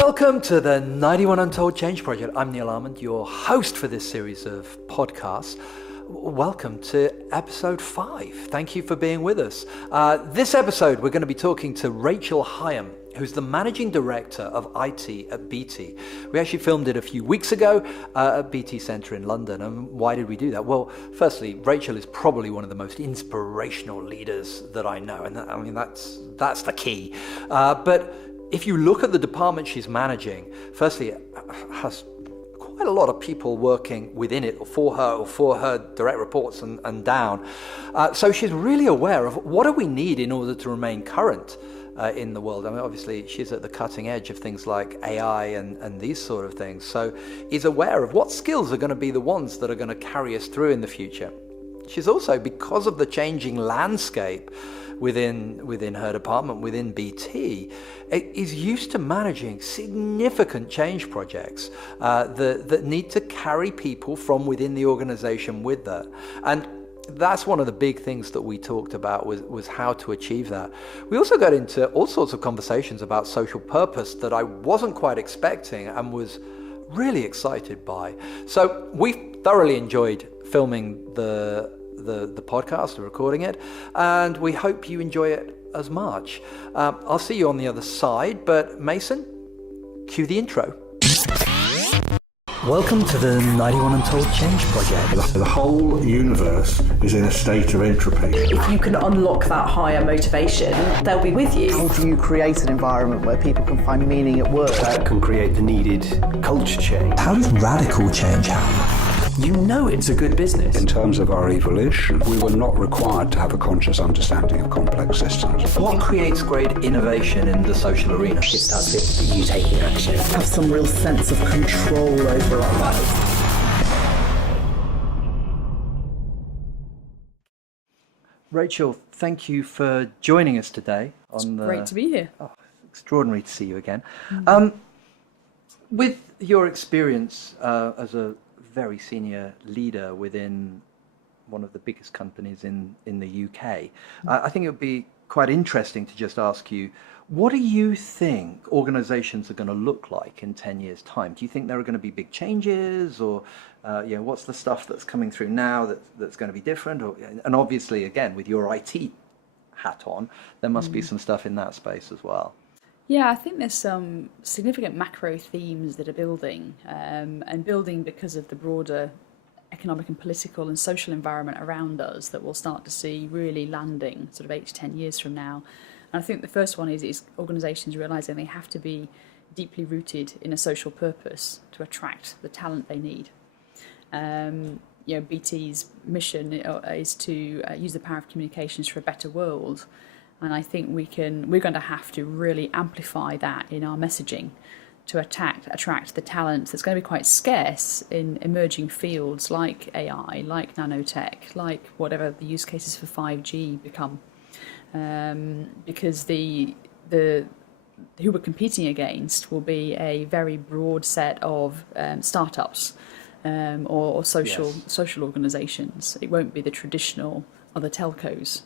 Welcome to the 91 Untold Change Project. I'm Neil Almond, your host for this series of podcasts. Welcome to episode 5. Thank you for being with us. This episode, we're going to be talking to Rachel Higham, who's the Managing Director of IT at BT. We actually filmed it a few weeks ago at BT Centre in London. And why did we do that? Well, firstly, Rachel is probably one of the most inspirational leaders that I know. And I mean, that's the key. But if you look at the department she's managing, firstly, it has quite a lot of people working within it or for her direct reports and down. So she's really aware of what do we need in order to remain current in the world. I mean, obviously, she's at the cutting edge of things like AI and these sort of things. So is aware of what skills are going to be the ones that are going to carry us through in the future. She's also, because of the changing landscape within her department, within BT, is used to managing significant change projects that need to carry people from within the organization with that. And that's one of the big things that we talked about was how to achieve that. We also got into all sorts of conversations about social purpose that I wasn't quite expecting and was really excited by. So we thoroughly enjoyed filming the podcast, recording it, and we hope you enjoy it as much. I'll see you on the other side, but Mason, cue the intro. Welcome to the 91 Untold Change Project. The whole universe is in a state of entropy. If you can unlock that higher motivation, they'll be with you. How do you create an environment where people can find meaning at work? That can create the needed culture change. How does radical change happen? You know it's a good business. In terms of our evolution, we were not required to have a conscious understanding of complex systems. What creates great innovation in the social arena? It starts with you taking action. Have some real sense of control over our lives. Rachel, thank you for joining us today. Great to be here. Oh, extraordinary to see you again. With your experience as a very senior leader within one of the biggest companies in the UK, I think it would be quite interesting to just ask you, what do you think organizations are going to look like in 10 years' time? Do you think there are going to be big changes, or what's the stuff that's coming through now that's going to be different? And obviously, again, with your IT hat on, there must be some stuff in that space as well. Yeah, I think there's some significant macro themes that are building, and building because of the broader economic and political and social environment around us that we'll start to see really landing sort of 8 to 10 years from now. And I think the first one is organisations realising they have to be deeply rooted in a social purpose to attract the talent they need. BT's mission is to use the power of communications for a better world. And I think we're going to have to really amplify that in our messaging to attract the talent that's going to be quite scarce in emerging fields like AI, like nanotech, like whatever the use cases for 5G become. Because the who we're competing against will be a very broad set of startups or social organisations. It won't be the traditional other telcos.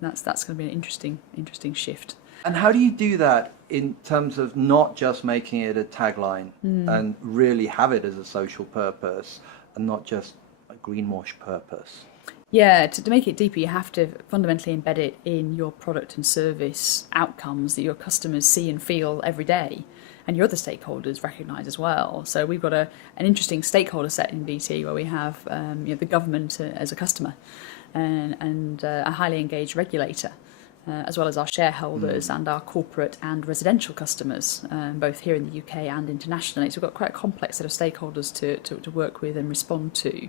That's going to be an interesting shift. And how do you do that in terms of not just making it a tagline and really have it as a social purpose and not just a greenwash purpose? Yeah, to make it deeper, you have to fundamentally embed it in your product and service outcomes that your customers see and feel every day, and your other stakeholders recognise as well. So we've got an interesting stakeholder set in BT where we have the government as a customer, and a highly engaged regulator, as well as our shareholders and our corporate and residential customers, both here in the UK and internationally. So we've got quite a complex set of stakeholders to work with and respond to.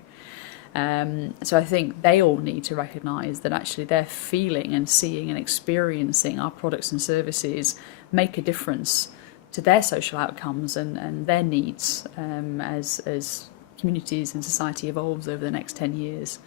So I think they all need to recognise that actually they're feeling and seeing and experiencing our products and services make a difference to their social outcomes and their needs as communities and society evolves over the next 10 years.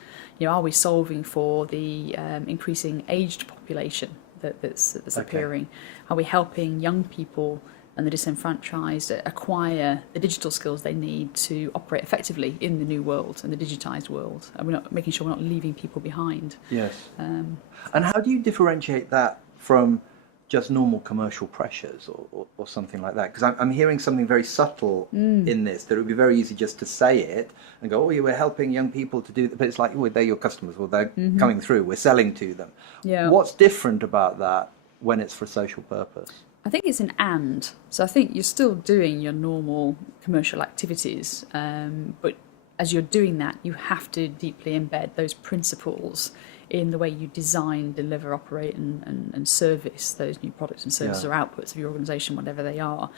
Are we solving for the increasing aged population that's appearing? Are we helping young people and the disenfranchised acquire the digital skills they need to operate effectively in the new world and the digitised world? And we're not making sure we're not leaving people behind. Yes. And how do you differentiate that from just normal commercial pressures or something like that? Because I'm hearing something very subtle in this, that it would be very easy just to say it and go, oh, yeah, we're helping young people to do that. But it's like, well, they're your customers, well, they're coming through, we're selling to them. Yeah. What's different about that when it's for social purpose? I think it's an and. So I think you're still doing your normal commercial activities, but as you're doing that, you have to deeply embed those principles in the way you design, deliver, operate, and service those new products and services or outputs of your organisation, whatever they are.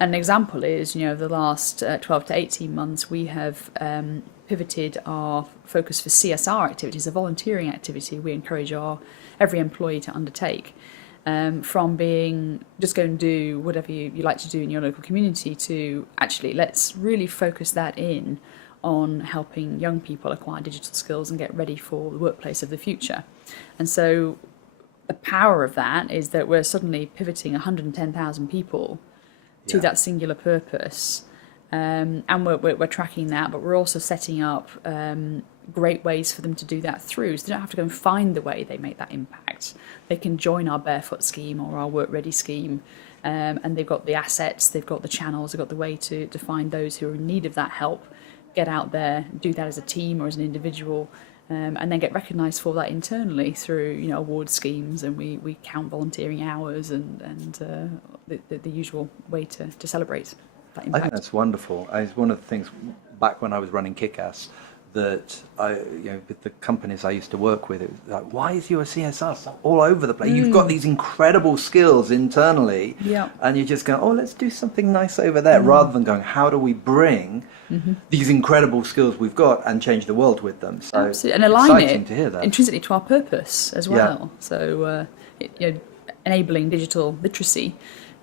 And an example is, the last 12 to 18 months, we have pivoted our focus for CSR activities, a volunteering activity we encourage every employee to undertake. From being just go and do whatever you like to do in your local community to actually let's really focus that in on helping young people acquire digital skills and get ready for the workplace of the future. And so the power of that is that we're suddenly pivoting 110,000 people to that singular purpose. And we're tracking that, but we're also setting up great ways for them to do that through. So they don't have to go and find the way they make that impact. They can join our Barefoot scheme or our Work Ready scheme, and they've got the assets, they've got the channels, they've got the way to find those who are in need of that help, get out there, do that as a team or as an individual, and then get recognised for that internally through award schemes, and we count volunteering hours and the usual way to celebrate that impact. I think that's wonderful. It's one of the things back when I was running Kick-Ass that with the companies I used to work with, it was like, why is your CSR stuff all over the place? You've got these incredible skills internally, and you're just going, oh, let's do something nice over there, rather than going, how do we bring these incredible skills we've got and change the world with them? So absolutely, and align it to hear that. intrinsically to our purpose as well. So enabling digital literacy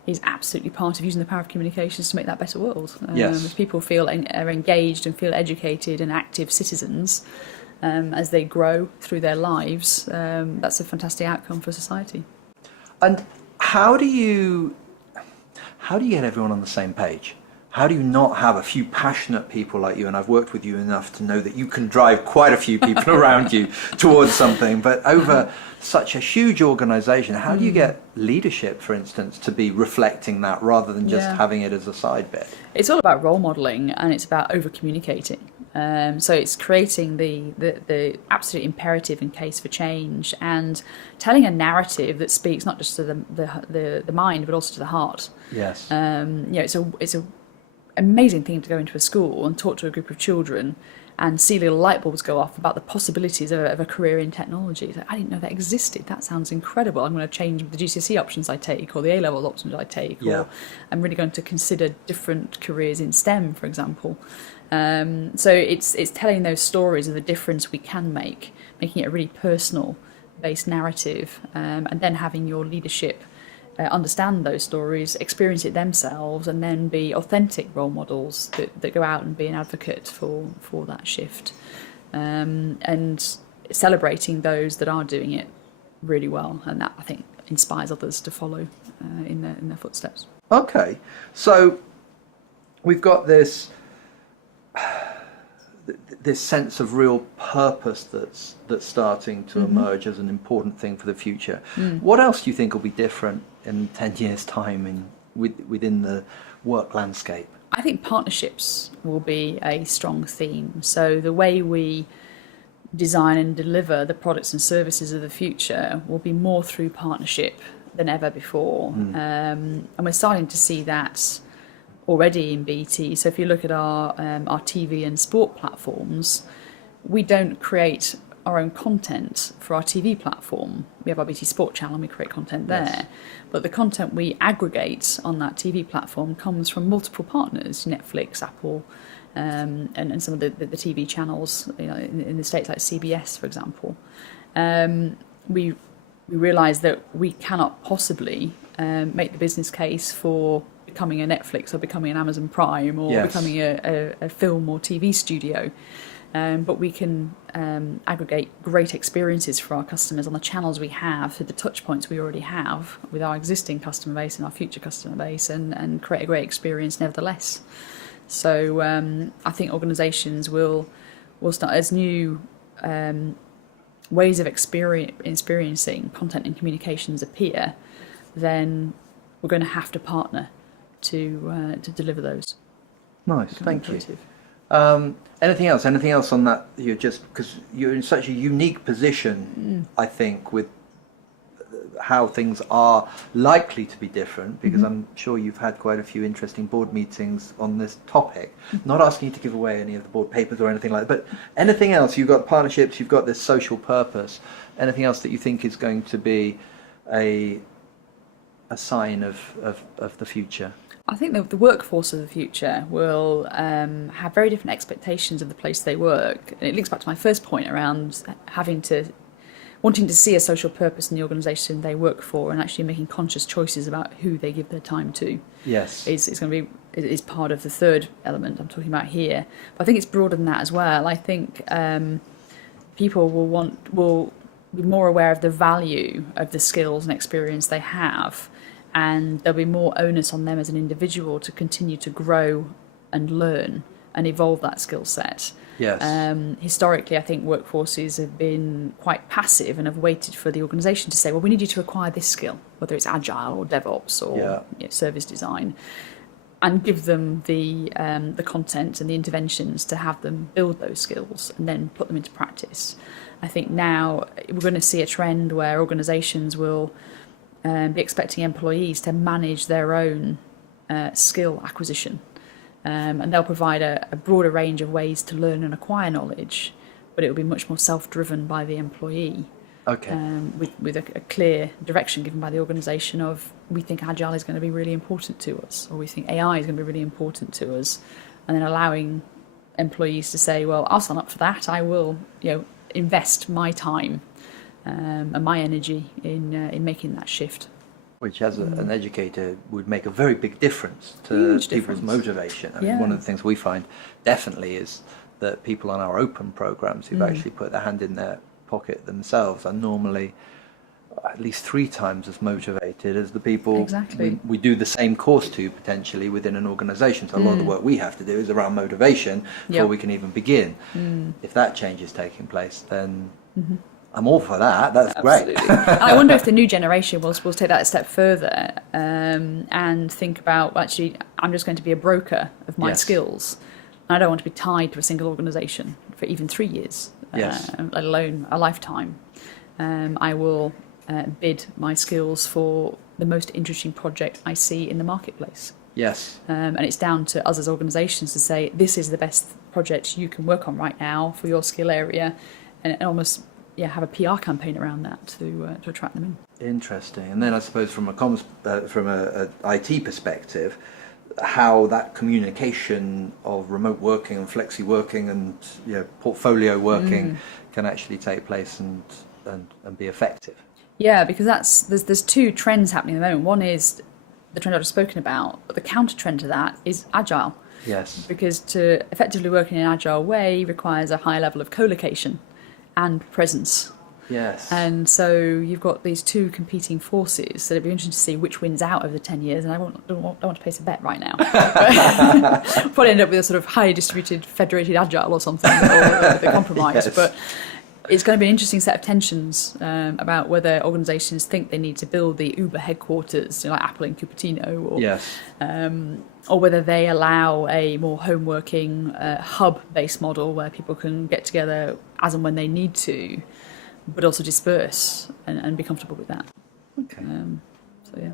is absolutely part of using the power of communications to make that better world. If people are engaged and feel educated and active citizens as they grow through their lives, that's a fantastic outcome for society. And how do you get everyone on the same page? How do you not have a few passionate people like you? And I've worked with you enough to know that you can drive quite a few people around you towards something. But over such a huge organisation, how do you get leadership, for instance, to be reflecting that rather than just having it as a side bit? It's all about role modelling, and it's about over-communicating. So it's creating the absolute imperative and case for change, and telling a narrative that speaks not just to the mind but also to the heart. Yes. It's a amazing thing to go into a school and talk to a group of children and see little light bulbs go off about the possibilities of a career in technology. It's like, I didn't know that existed. That sounds incredible. I'm going to change the GCSE options I take or the A-level options I take. Or I'm really going to consider different careers in STEM, for example. So it's telling those stories of the difference we can make, making it a really personal-based narrative, and then having your leadership understand those stories, experience it themselves, and then be authentic role models that go out and be an advocate for that shift, and celebrating those that are doing it really well, and that I think inspires others to follow in their footsteps. Okay, so we've got this sense of real purpose that's starting to emerge as an important thing for the future. What else do you think will be different in 10 years' time within the work landscape? I think partnerships will be a strong theme. So the way we design and deliver the products and services of the future will be more through partnership than ever before. And we're starting to see that already in BT. So if you look at our TV and sport platforms, we don't create our own content for our TV platform. We have our BT Sport channel and we create content there. But the content we aggregate on that TV platform comes from multiple partners, Netflix, Apple, and some of the TV channels in the States like CBS, for example. We realise that we cannot possibly make the business case for becoming a Netflix or becoming an Amazon Prime or becoming a film or TV studio. But we can aggregate great experiences for our customers on the channels we have, through the touch points we already have with our existing customer base and our future customer base, and create a great experience nevertheless. So I think organisations will start as new ways of experiencing content and communications appear. then we're going to have to partner to deliver those. Nice, thank you. Iterative. Anything else? Anything else on that? You're just because you're in such a unique position, I think, with how things are likely to be different. Because I'm sure you've had quite a few interesting board meetings on this topic. Not asking you to give away any of the board papers or anything like that, but anything else? You've got partnerships. You've got this social purpose. Anything else that you think is going to be a sign of the future? I think the workforce of the future will have very different expectations of the place they work. And it links back to my first point around wanting to see a social purpose in the organisation they work for, and actually making conscious choices about who they give their time to. Yes, is going to be is part of the third element I'm talking about here. But I think it's broader than that as well. I think people will be more aware of the value of the skills and experience they have. And there'll be more onus on them as an individual to continue to grow and learn and evolve that skill set. yes. Historically, I think workforces have been quite passive and have waited for the organisation to say, well, we need you to acquire this skill, whether it's agile or DevOps or service design, and give them the content and the interventions to have them build those skills and then put them into practice. I think now we're going to see a trend where organisations will be expecting employees to manage their own skill acquisition. And they'll provide a broader range of ways to learn and acquire knowledge, but it will be much more self-driven by the employee. Okay. With a clear direction given by the organisation of, we think Agile is going to be really important to us, or we think AI is going to be really important to us, and then allowing employees to say, well, I'll sign up for that. I will, invest my time and my energy in making that shift. Which, as an educator, would make a very big difference to Huge people's difference. motivation. I mean, one of the things we find definitely is that people on our open programs who've actually put their hand in their pocket themselves are normally at least 3 times as motivated as the people Exactly. we do the same course to potentially within an organisation. So a lot of the work we have to do is around motivation before we can even begin. If that change is taking place, then I'm all for that. That's Absolutely. great. And I wonder if the new generation will take that a step further and think about, well, actually, I'm just going to be a broker of my Yes. skills. And I don't want to be tied to a single organisation for even 3 years, Yes. let alone a lifetime. I will bid my skills for the most interesting project I see in the marketplace. Yes. And it's down to us as organisations to say, this is the best project you can work on right now for your skill area, and almost have a PR campaign around that to attract them in. Interesting. And then I suppose from a IT perspective, how that communication of remote working and flexi working and portfolio working can actually take place and be effective. Yeah, because there's 2 trends happening at the moment. One is the trend I've just spoken about, but the counter trend to that is agile. Yes. Because to effectively work in an agile way requires a high level of co-location and presence. Yes. And so you've got these 2 competing forces, so it'd be interesting to see which wins out over the 10 years, and I don't want to place a bet right now. Probably end up with a sort of highly distributed, federated agile or something, or the compromise. Yes. But it's going to be an interesting set of tensions about whether organisations think they need to build the Uber headquarters, like Apple in Cupertino, or Yes. or whether they allow a more home working hub-based model where people can get together as and when they need to, but also disperse and be comfortable with that. Okay. So yeah.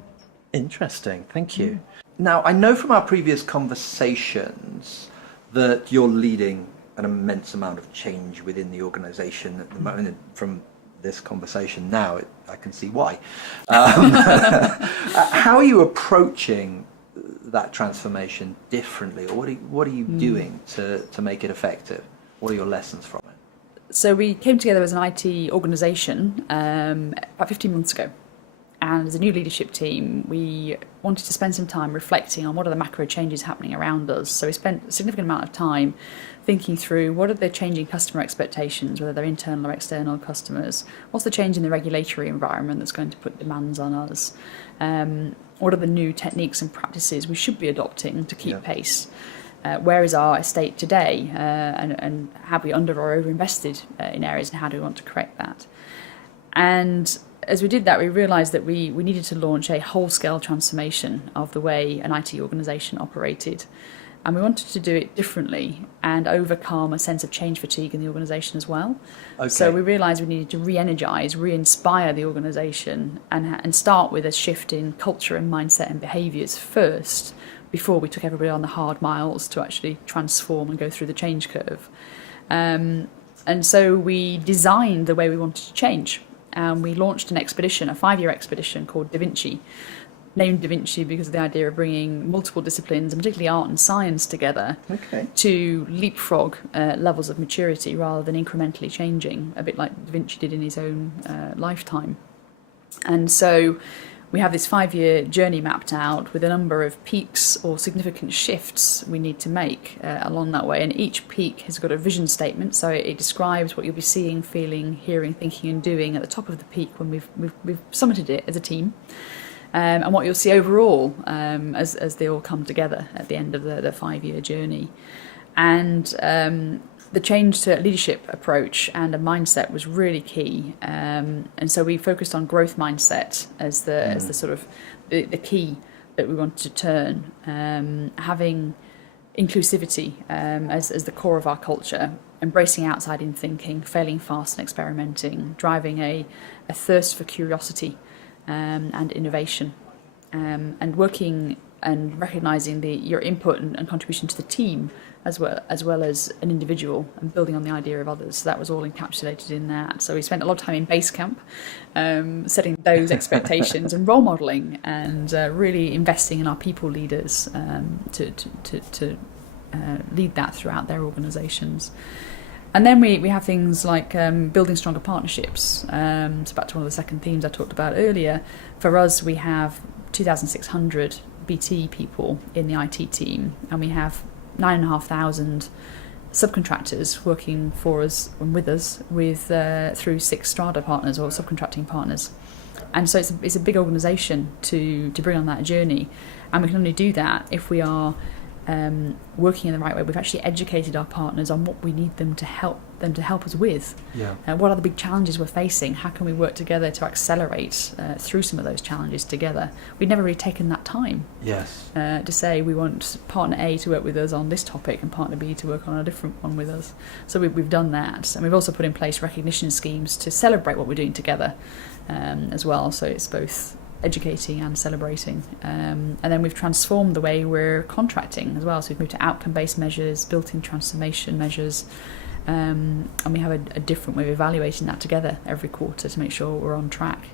Interesting. Thank you. Now, I know from our previous conversations that you're leading an immense amount of change within the organisation at the moment. From this conversation now, I can see why. How are you approaching that transformation differently, or what are you doing to make it effective? What are your lessons from it? So we came together as an IT organisation about 15 months ago. And as a new leadership team, we wanted to spend some time reflecting on what are the macro changes happening around us. So we spent a significant amount of time thinking through what are the changing customer expectations, whether they're internal or external customers. What's the change in the regulatory environment that's going to put demands on us? What are the new techniques and practices we should be adopting to keep pace? Where is our estate today? And have we under or over invested in areas, and how do we want to correct that? And as we did that, we realised that we needed to launch a whole-scale transformation of the way an IT organisation operated. And we wanted to do it differently and overcome a sense of change fatigue in the organisation as well. Okay. So we realised we needed to re-energise, re-inspire the organisation and start with a shift in culture and mindset and behaviours first, before we took everybody on the hard miles to actually transform and go through the change curve. And so we designed the way we wanted to change. And we launched an expedition, a 5-year expedition called DaVinci, named DaVinci because of the idea of bringing multiple disciplines, and particularly art and science, together to leapfrog levels of maturity rather than incrementally changing, a bit like Da Vinci did in his own lifetime. And so we have this 5-year journey mapped out with a number of peaks or significant shifts we need to make along that way. And each peak has got a vision statement, so it describes what you'll be seeing, feeling, hearing, thinking and doing at the top of the peak when we've summited it as a team. And what you'll see overall as they all come together at the end of the 5-year journey. And the change to a leadership approach and a mindset was really key. And so we focused on growth mindset as the sort of the key that we wanted to turn, having inclusivity as the core of our culture, embracing outside-in thinking, failing fast and experimenting, driving a thirst for curiosity and innovation, and working and recognising your input and contribution to the team as well as an individual, and building on the idea of others. So that was all encapsulated in that. So we spent a lot of time in base camp, setting those expectations and role modelling, and really investing in our people leaders to lead that throughout their organisations. And then we have things like building stronger partnerships. So back to one of the second themes I talked about earlier. For us, we have 2,600 BT people in the IT team, and we have 9,500 subcontractors working for us and with us through 6 Strada partners or subcontracting partners. And so it's a big organisation to bring on that journey, and we can only do that if we are working in the right way. We've actually educated our partners on what we need them to help us with. What are the big challenges we're facing? How can we work together to accelerate through some of those challenges together? We'd never really taken that time to say we want partner A to work with us on this topic and partner B to work on a different one with us. So we've done that, and we've also put in place recognition schemes to celebrate what we're doing together as well. So it's both educating and celebrating, and then we've transformed the way we're contracting as well. So we've moved to outcome-based measures, built-in transformation measures, and we have a different way of evaluating that together every quarter to make sure we're on track.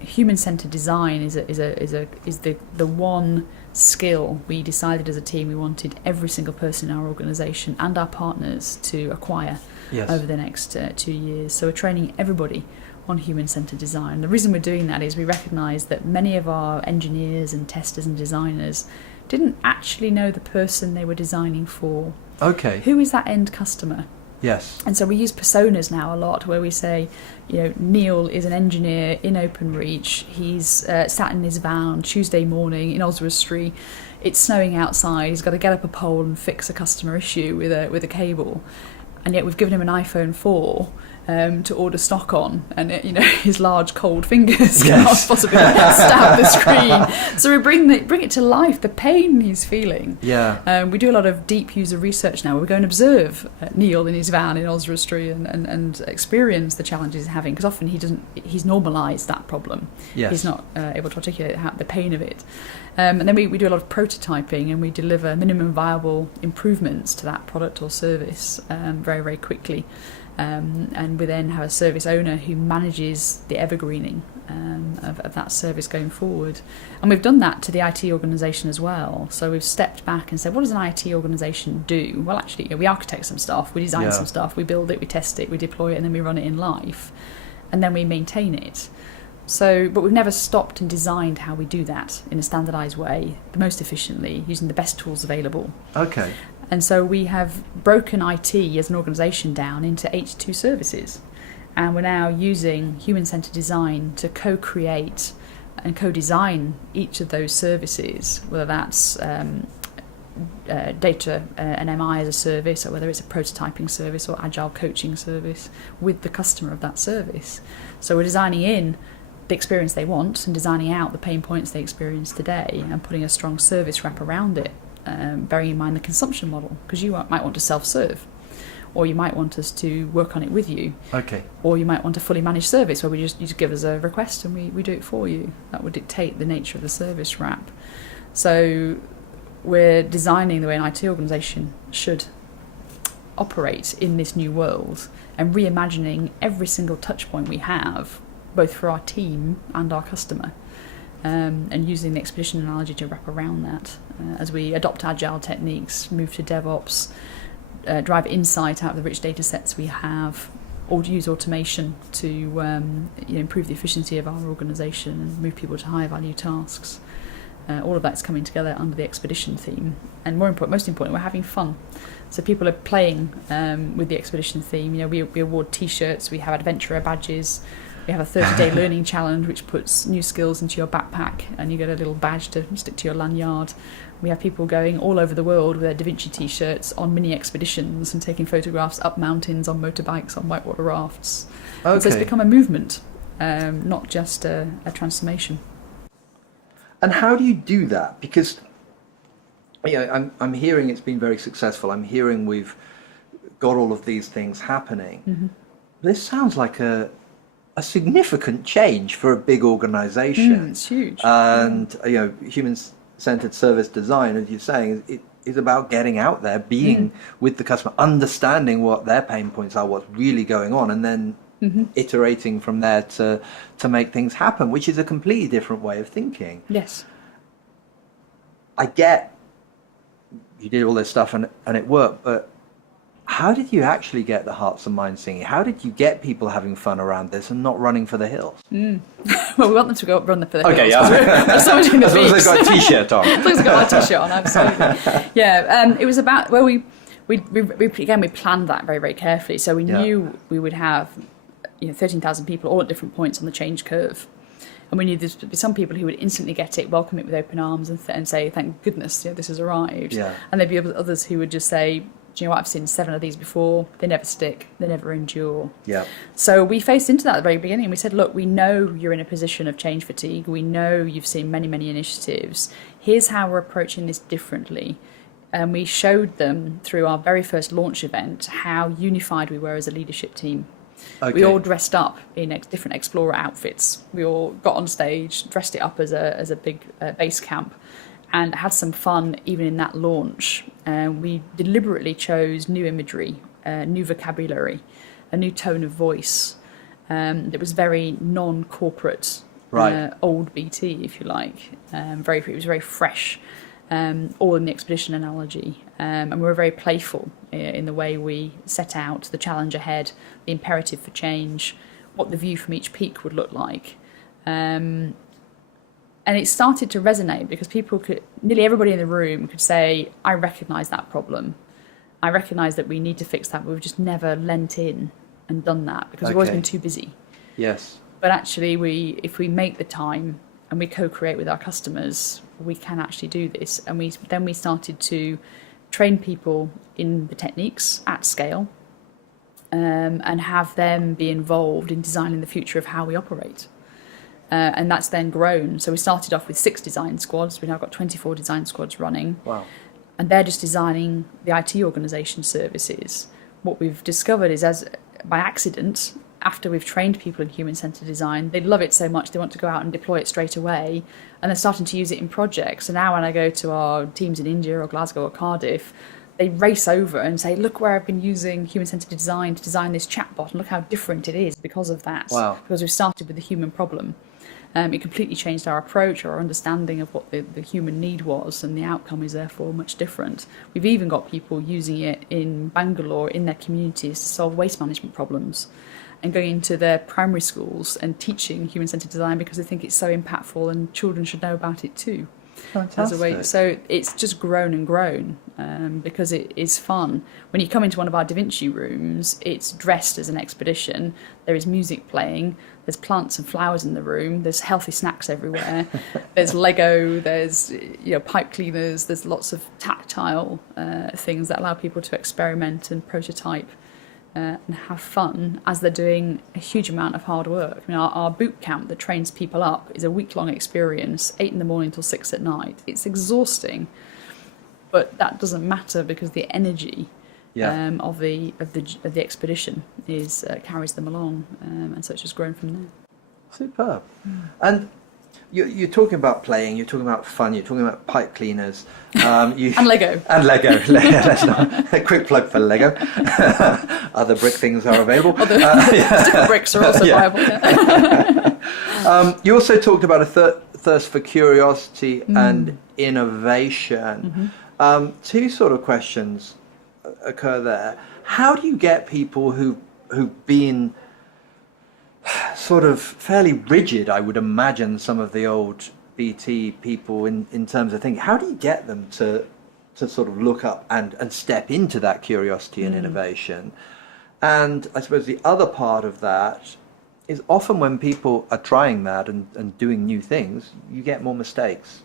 Human-centered design is the one skill we decided as a team we wanted every single person in our organisation and our partners to acquire over the next 2 years. So we're training everybody on human-centered design. The reason we're doing that is we recognise that many of our engineers and testers and designers didn't actually know the person they were designing for. Okay. Who is that end customer? Yes. And so we use personas now a lot, where we say, Neil is an engineer in Openreach. He's sat in his van on Tuesday morning in Oswestry. It's snowing outside. He's got to get up a pole and fix a customer issue with a cable. And yet we've given him an iPhone 4 to order stock on, and his large cold fingers cannot possibly stab the screen. So we bring it to life, the pain he's feeling. We do a lot of deep user research now. We go and observe Neil in his van in Oswestry and experience the challenges he's having, because often he's normalised that problem. He's not able to articulate the pain of it. And then we do a lot of prototyping, and we deliver minimum viable improvements to that product or service very, very quickly. And we then have a service owner who manages the evergreening of that service going forward. And we've done that to the IT organisation as well. So we've stepped back and said, what does an IT organisation do? Well, actually, we architect some stuff, we design some stuff, we build it, we test it, we deploy it, and then we run it in life. And then we maintain it. So, but we've never stopped and designed how we do that in a standardised way, the most efficiently, using the best tools available. Okay. And so we have broken IT as an organisation down into 82 services. And we're now using human-centred design to co-create and co-design each of those services, whether that's data and MI as a service, or whether it's a prototyping service or agile coaching service with the customer of that service. So we're designing in the experience they want and designing out the pain points they experience today and putting a strong service wrap around it, bearing in mind the consumption model, because you might want to self-serve, or you might want us to work on it with you. Okay. Or you might want a fully managed service where you just give us a request and we do it for you. That would dictate the nature of the service wrap. So we're designing the way an IT organisation should operate in this new world and reimagining every single touch point we have, both for our team and our customer, and using the Expedition analogy to wrap around that as we adopt agile techniques, move to DevOps, drive insight out of the rich data sets we have, or use automation to improve the efficiency of our organisation and move people to higher value tasks. All of that's coming together under the Expedition theme, and most importantly, we're having fun. So people are playing with the Expedition theme. We award T-shirts, we have adventurer badges, we have a 30-day learning challenge which puts new skills into your backpack, and you get a little badge to stick to your lanyard. We have people going all over the world with their DaVinci T-shirts on mini expeditions and taking photographs up mountains on motorbikes, on whitewater rafts. Okay. And so it's become a movement, not just a transformation. And how do you do that? Because I'm hearing it's been very successful. I'm hearing we've got all of these things happening. Mm-hmm. This sounds like a significant change for a big organisation. It's huge. And human-centered service design, as you're saying, it is about getting out there, being with the customer, understanding what their pain points are, what's really going on, and then iterating from there to make things happen, which is a completely different way of thinking. Yes. I get you did all this stuff and it worked, but how did you actually get the hearts and minds singing? How did you get people having fun around this and not running for the hills? Well, we want them to go run for the hills. Okay, yeah. As long as they've got a T-shirt on. As long as they've got a T-shirt on, absolutely. Yeah, it was about, well, we planned that very, very carefully. So we knew we would have 13,000 people all at different points on the change curve. And we knew there would be some people who would instantly get it, welcome it with open arms and say, thank goodness this has arrived. Yeah. And there'd be others who would just say, do you know what, I've seen 7 of these before, they never stick, they never endure. Yeah. So we faced into that at the very beginning. We said, look, we know you're in a position of change fatigue. We know you've seen many, many initiatives. Here's how we're approaching this differently. And we showed them through our very first launch event how unified we were as a leadership team. Okay. We all dressed up in different Explorer outfits. We all got on stage, dressed it up as a big base camp, and had some fun even in that launch. We deliberately chose new imagery, new vocabulary, a new tone of voice. It was very non-corporate, right. Old BT, if you like. It was very fresh, all in the Expedition analogy. And we were very playful in the way we set out the challenge ahead, the imperative for change, what the view from each peak would look like. And it started to resonate because nearly everybody in the room could say, I recognise that problem. I recognise that we need to fix that, but we've just never lent in and done that because we've always been too busy. Yes. But actually, if we make the time and we co-create with our customers, we can actually do this. And then we started to train people in the techniques at scale, and have them be involved in designing the future of how we operate. And that's then grown. So we started off with 6 design squads. We've now got 24 design squads running. Wow. And they're just designing the IT organisation services. What we've discovered is, by accident, after we've trained people in human-centred design, they love it so much they want to go out and deploy it straight away, and they're starting to use it in projects. So now when I go to our teams in India or Glasgow or Cardiff, they race over and say, look where I've been using human-centred design to design this chatbot, and look how different it is because of that. Wow. Because we've started with the human problem. It completely changed our approach or our understanding of what the human need was, and the outcome is therefore much different. We've even got people using it in Bangalore in their communities to solve waste management problems, and going into their primary schools and teaching human-centred design because they think it's so impactful and children should know about it too. as a way. So it's just grown and grown because it is fun. When you come into one of our DaVinci rooms, it's dressed as an expedition. There is music playing. There's plants and flowers in the room. There's healthy snacks everywhere. There's Lego. There's pipe cleaners. There's lots of tactile things that allow people to experiment and prototype and have fun as they're doing a huge amount of hard work. I mean, our boot camp that trains people up is a week-long experience, 8 a.m. till 6 p.m. It's exhausting, but that doesn't matter because the energy of the expedition is carries them along, and so it's just grown from there. Superb. And you're talking about playing, you're talking about fun, you're talking about pipe cleaners, and Lego. And Lego. Let's not, a quick plug for Lego. Other brick things are available. Sticker bricks are also viable. Yeah. You also talked about a thirst for curiosity and innovation. Two sort of questions occur there. How do you get people who've been sort of fairly rigid, I would imagine, some of the old BT people in terms of thinking, how do you get them to sort of look up and step into that curiosity and innovation? And I suppose the other part of that is often when people are trying that and doing new things, you get more mistakes.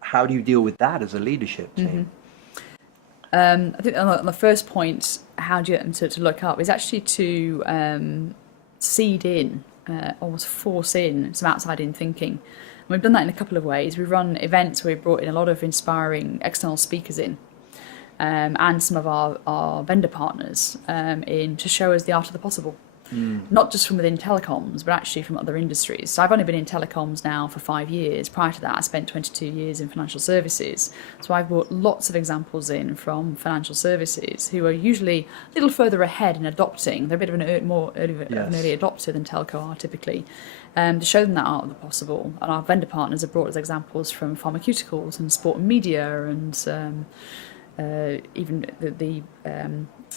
How do you deal with that as a leadership team? I think on the first point, how do you get them to look up, is actually to seed in, almost force in some outside-in thinking. And we've done that in a couple of ways. We've run events where we've brought in a lot of inspiring external speakers in, and some of our vendor partners in to show us the art of the possible. Not just from within telecoms, but actually from other industries. So I've only been in telecoms now for 5 years. Prior to that, I spent 22 years in financial services. So I've brought lots of examples in from financial services who are usually a little further ahead in adopting. They're a bit of an early adopter than telco are typically, to show them that art of the possible. And our vendor partners have brought us examples from pharmaceuticals and sport and media and even the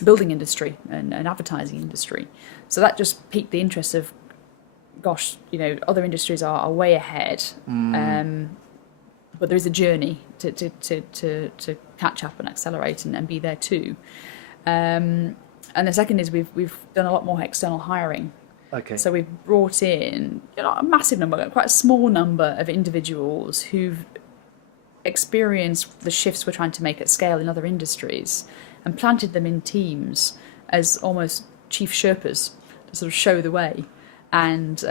building industry and advertising industry. So that just piqued the interest of, gosh, other industries are way ahead, but there is a journey to catch up and accelerate and be there too. And the second is we've done a lot more external hiring. Okay. So we've brought in a massive number, quite a small number of individuals who've experienced the shifts we're trying to make at scale in other industries and planted them in teams as almost chief Sherpas to sort of show the way and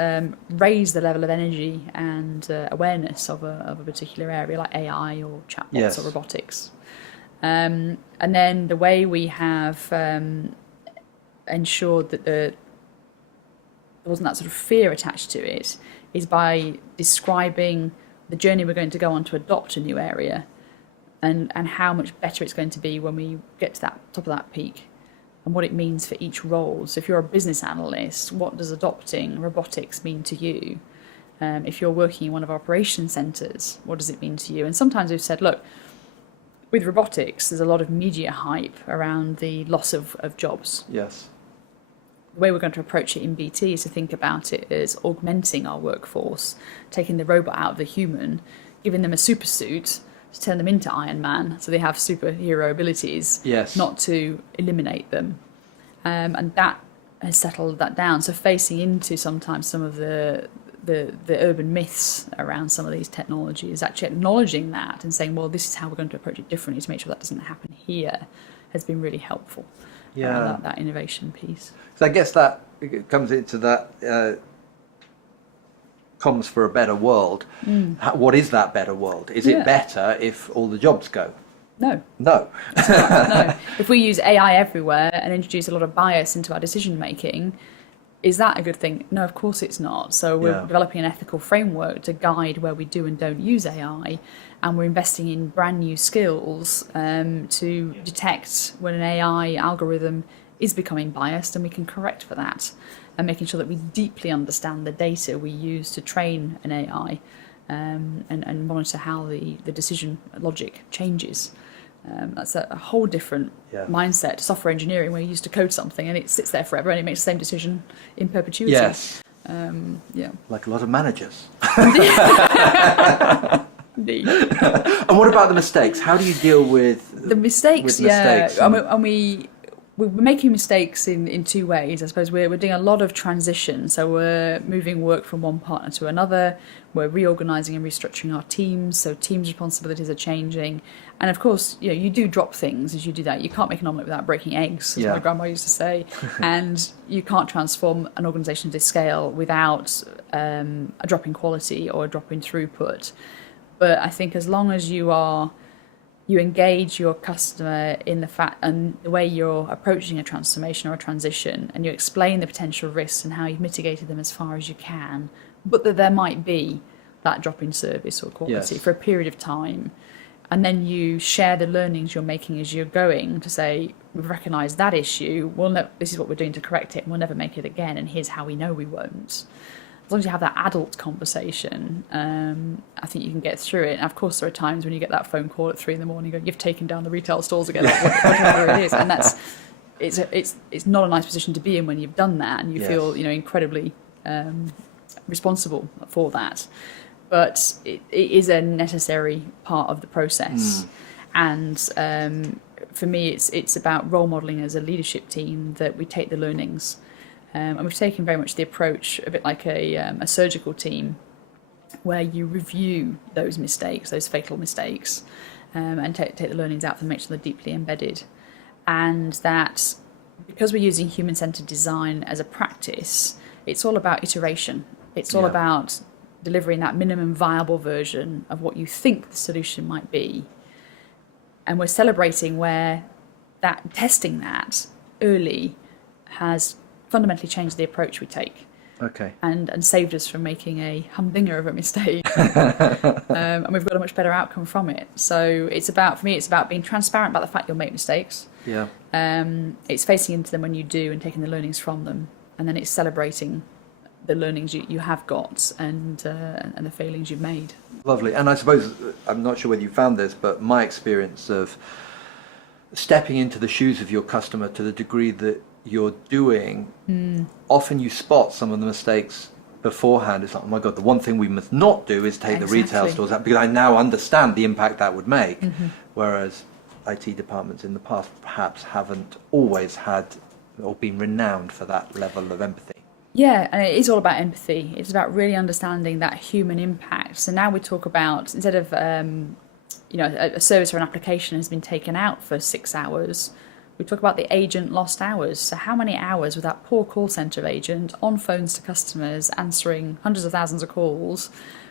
raise the level of energy and awareness of a particular area like AI or chatbots or robotics. And then the way we have ensured that there wasn't that sort of fear attached to it is by describing the journey we're going to go on to adopt a new area and how much better it's going to be when we get to that top of that peak and what it means for each role. So if you're a business analyst, what does adopting robotics mean to you? If you're working in one of our operation centres, what does it mean to you? And sometimes we've said, look, with robotics, there's a lot of media hype around the loss of jobs. Yes. The way we're going to approach it in BT is to think about it as augmenting our workforce, taking the robot out of the human, giving them a super suit to turn them into Iron Man, so they have superhero abilities, not to eliminate them. And that has settled that down. So facing into sometimes some of the urban myths around some of these technologies, actually acknowledging that and saying, well, this is how we're going to approach it differently to make sure that doesn't happen here, has been really helpful. That innovation piece. So I guess that comes into that comms for a better world. What is that better world? Is it better if all the jobs go? No. No. No. If we use AI everywhere and introduce a lot of bias into our decision making, is that a good thing? No, of course it's not. So we're developing an ethical framework to guide where we do and don't use AI, and we're investing in brand new skills to detect when an AI algorithm is becoming biased, and we can correct for that, and making sure that we deeply understand the data we use to train an AI and monitor how the decision logic changes. That's a whole different mindset to software engineering, where you used to code something and it sits there forever and it makes the same decision in perpetuity. Yes. Like a lot of managers. Indeed. And what about the mistakes? How do you deal with The mistakes? Yeah, and- we're making mistakes in two ways. I suppose we're doing a lot of transition, so we're moving work from one partner to another. We're reorganising and restructuring our teams, so teams' responsibilities are changing. And of course, you do drop things as you do that. You can't make an omelette without breaking eggs, as my grandma used to say. And you can't transform an organisation to this scale without a drop in quality or a drop in throughput. But I think as long as you engage your customer in the fact and the way you're approaching a transformation or a transition, and you explain the potential risks and how you've mitigated them as far as you can, but that there might be that drop in service or quality for a period of time, and then you share the learnings you're making as you're going to say, we've recognised that issue, this is what we're doing to correct it, and we'll never make it again, and here's how we know we won't. As long as you have that adult conversation, I think you can get through it. And of course, there are times when you get that phone call at 3 a.m, going, you've taken down the retail stores again, whatever it is, and it's not a nice position to be in when you've done that, and you feel incredibly responsible for that. But it is a necessary part of the process, and for me, it's about role modelling as a leadership team that we take the learnings. And we've taken very much the approach, a bit like a surgical team, where you review those mistakes, those fatal mistakes, and take the learnings out and make sure they're deeply embedded. And that, because we're using human-centered design as a practice, it's all about iteration. It's all about delivering that minimum viable version of what you think the solution might be. And we're celebrating where testing that early has fundamentally changed the approach we take. Okay. And saved us from making a humdinger of a mistake. And we've got a much better outcome from it. So for me, it's about being transparent about the fact you'll make mistakes. Yeah. It's facing into them when you do and taking the learnings from them. And then it's celebrating the learnings you have got and the failings you've made. Lovely. And I suppose, I'm not sure whether you found this, but my experience of stepping into the shoes of your customer to the degree that you're doing, often you spot some of the mistakes beforehand. It's like, oh my God, the one thing we must not do is take the retail stores out, because I now understand the impact that would make. Whereas IT departments in the past perhaps haven't always had or been renowned for that level of empathy. Yeah, and it is all about empathy. It's about really understanding that human impact. So now we talk about, instead of a service or an application has been taken out for 6 hours, we talk about the agent lost hours. So how many hours with that poor call centre agent on phones to customers, answering hundreds of thousands of calls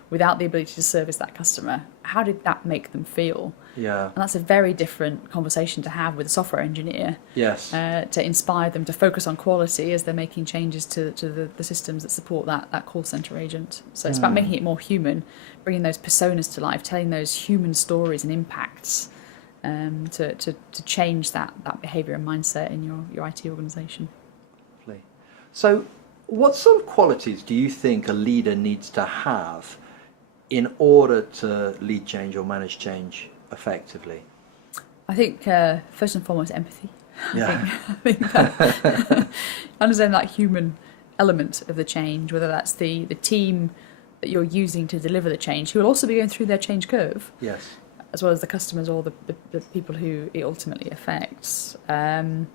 without the ability to service that customer? How did that make them feel? Yeah. And that's a very different conversation to have with a software engineer. Yes. To inspire them to focus on quality as they're making changes to the systems that support that call centre agent. So it's about making it more human, bringing those personas to life, telling those human stories and impacts. To change that behaviour and mindset in your IT organisation. Lovely. So what sort of qualities do you think a leader needs to have in order to lead change or manage change effectively? I think first and foremost empathy. Yeah. I think that understand that human element of the change, whether that's the team that you're using to deliver the change, who will also be going through their change curve. Yes. As well as the customers or the people who it ultimately affects. I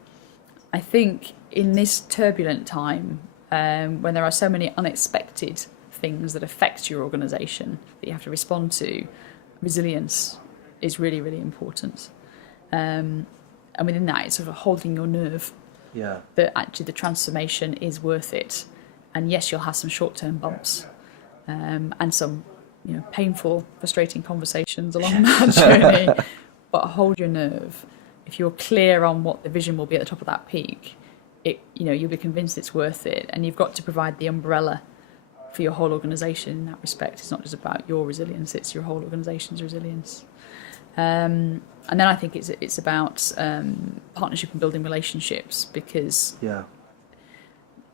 think in this turbulent time, when there are so many unexpected things that affect your organisation that you have to respond to, resilience is really, really important. And within that, it's sort of holding your nerve. Yeah. That actually the transformation is worth it. And yes, you'll have some short-term bumps and some painful, frustrating conversations along that journey, but hold your nerve. If you're clear on what the vision will be at the top of that peak, you'll be convinced it's worth it, and you've got to provide the umbrella for your whole organisation in that respect. It's not just about your resilience, it's your whole organisation's resilience. And then I think it's about partnership and building relationships, because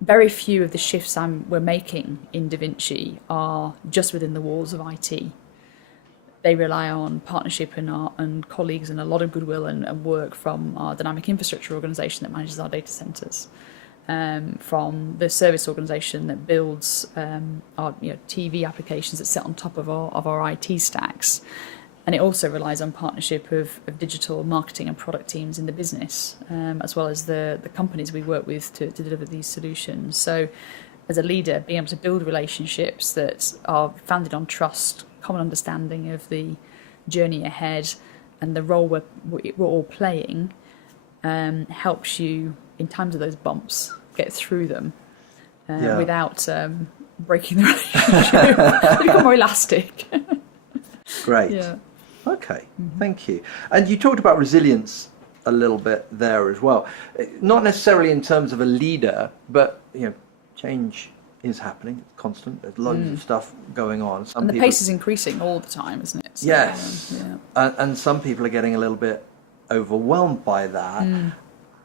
very few of the shifts we're making in DaVinci are just within the walls of IT. They rely on partnership and colleagues and a lot of goodwill and work from our dynamic infrastructure organisation that manages our data centres. from the service organisation that builds our TV applications that sit on top of our IT stacks. And it also relies on partnership of digital marketing and product teams in the business, as well as the companies we work with to deliver these solutions. So as a leader, being able to build relationships that are founded on trust, common understanding of the journey ahead and the role we're all playing, helps you, in times of those bumps, get through them without breaking the relationship. They become more elastic. Great. Yeah. Okay, thank you. And you talked about resilience a little bit there as well. Not necessarily in terms of a leader, but change is happening. It's constant. There's loads of stuff going on. And the pace is increasing all the time, isn't it? So, yes. And some people are getting a little bit overwhelmed by that.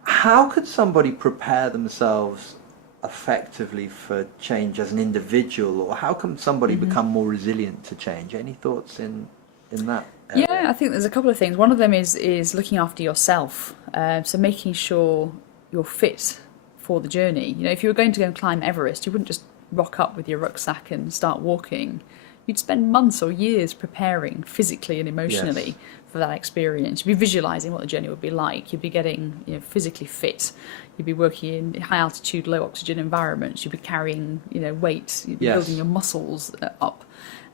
How could somebody prepare themselves effectively for change as an individual, or how can somebody become more resilient to change? Any thoughts in that area? Yeah, I think there's a couple of things. One of them is looking after yourself. So making sure you're fit for the journey. If you were going to go and climb Everest, you wouldn't just rock up with your rucksack and start walking. You'd spend months or years preparing physically and emotionally for that experience. You'd be visualising what the journey would be like. You'd be getting physically fit. You'd be working in high altitude, low oxygen environments. You'd be carrying weight. You'd be building your muscles up,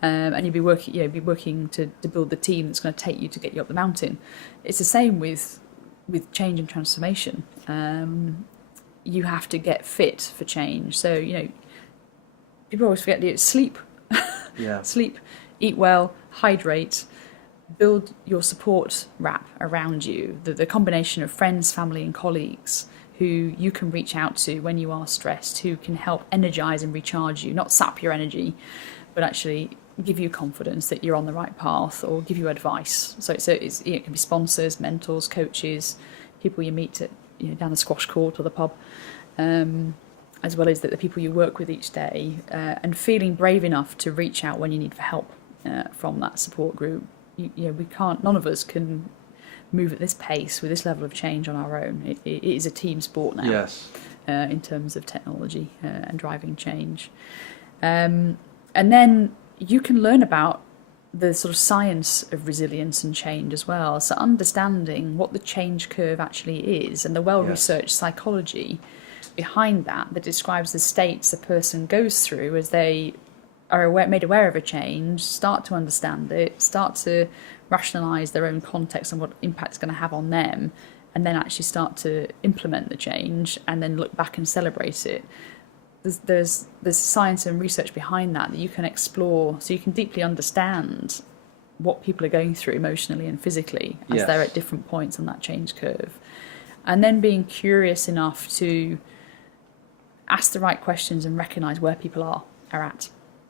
and you'd be working to build the team that's going to take you to get you up the mountain. It's the same with change and transformation. You have to get fit for change. So people always forget to sleep. Sleep, eat well, hydrate, build your support wrap around you, the combination of friends, family and colleagues who you can reach out to when you are stressed, who can help energise and recharge you, not sap your energy, but actually give you confidence that you're on the right path or give you advice. So it can be sponsors, mentors, coaches, people you meet at down the squash court or the pub, as well as the people you work with each day, and feeling brave enough to reach out when you need for help from that support group. We can't. None of us can move at this pace with this level of change on our own. It is a team sport now. Yes. In terms of technology and driving change, and then you can learn about the sort of science of resilience and change as well. So understanding what the change curve actually is and the well-researched psychology behind that describes the states a person goes through as they are made aware of a change, start to understand it, start to rationalise their own context and what impact it's going to have on them, and then actually start to implement the change and then look back and celebrate it. There's science and research behind that you can explore, so you can deeply understand what people are going through emotionally and physically as they're at different points on that change curve. And then being curious enough to ask the right questions and recognise where people are at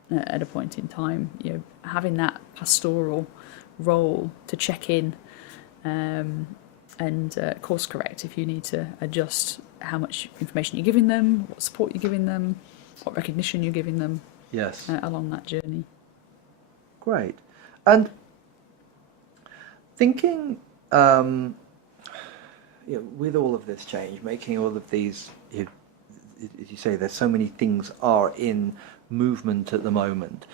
a point in time. Having that pastoral role to check in and course correct if you need to adjust how much information you're giving them, what support you're giving them, what recognition you're giving them along that journey. Great. And thinking with all of this change, making all of these, as you say, there's so many things are in movement at the moment.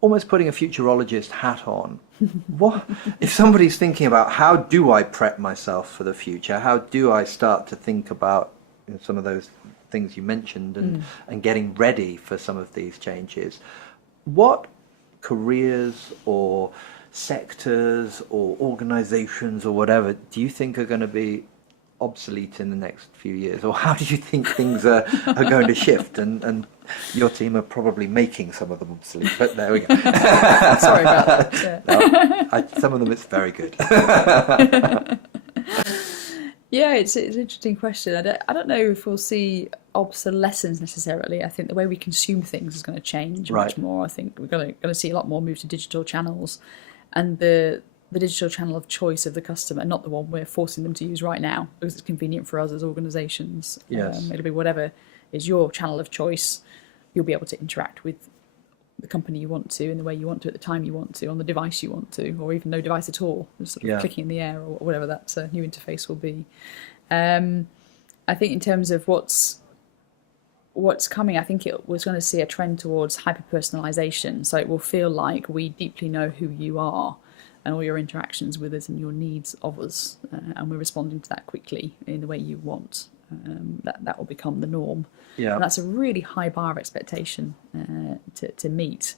Almost putting a futurologist hat on, what if somebody's thinking about how do I prep myself for the future? How do I start to think about some of those things you mentioned and getting ready for some of these changes? What careers or sectors or organizations or whatever do you think are going to be obsolete in the next few years, or how do you think things are going to shift? And your team are probably making some of them obsolete, but there we go. Sorry about that. No, some of them it's very good. Yeah, it's an interesting question. I don't know if we'll see obsolescence necessarily. I think the way we consume things is going to change much more. I think we're going to see a lot more move to digital channels, and the digital channel of choice of the customer, not the one we're forcing them to use right now because it's convenient for us as organisations. Yes. It'll be whatever is your channel of choice. You'll be able to interact with the company you want to in the way you want to at the time you want to on the device you want to, or even no device at all, just sort of clicking in the air or whatever that new interface will be. And I think in terms of what's coming, I think it was going to see a trend towards hyper-personalization. So it will feel like we deeply know who you are and all your interactions with us and your needs of us, and we're responding to that quickly in the way you want. That will become the norm. Yeah. And that's a really high bar of expectation to meet.